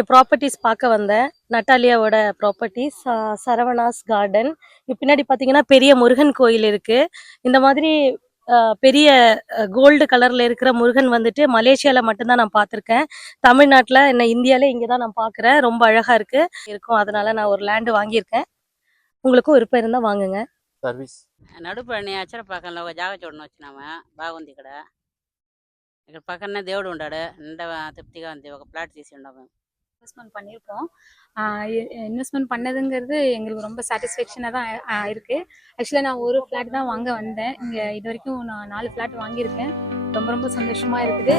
இங்கே ப்ராப்பர்ட்டிஸ் பார்க்க வந்தேன். நட்டாலியாவோட ப்ராப்பர்ட்டிஸ் சரவணாஸ் கார்டன். பின்னாடி பார்த்தீங்கன்னா பெரிய முருகன் கோயில் இருக்கு. இந்த மாதிரி பெரிய கோல்டு கலர்ல இருக்கிற முருகன் வந்துட்டு மலேசியால மட்டும்தான் நான் பார்த்துருக்கேன். தமிழ்நாட்டில் என்ன இந்தியாவில இங்கே தான் நான் பார்க்குறேன். ரொம்ப அழகா இருக்கும். அதனால நான் ஒரு லேண்டு வாங்கியிருக்கேன். உங்களுக்கும் విరుపం இருந்தால் வாங்குங்க. సర్వీస్ నడుపని అచ్చరపాకంలో ఒక జాగ చూడని వచ్చినాము. బాగుంది ఇక్కడ. ఇక్కడ పక్కనే దేవుడు ఉన్నాడు. నిండా తృప్తిగా ఉంది. ఒక ప్లాట్ తీసి ఉన్నాము. இன்வெஸ்ட்மெண்ட் பண்ணியிருக்கோம். இன்வெஸ்ட்மெண்ட் பண்ணதுங்கிறது எங்களுக்கு ரொம்ப சாட்டிஸ்ஃபேக்ஷனாக தான் இருக்குது. ஆக்சுவலாக நான் ஒரு ஃப்ளாட் தான் வாங்க வந்தேன். இங்கே இது வரைக்கும் நான் 4 ஃப்ளாட் வாங்கியிருக்கேன். ரொம்ப ரொம்ப சந்தோஷமாக இருக்குது.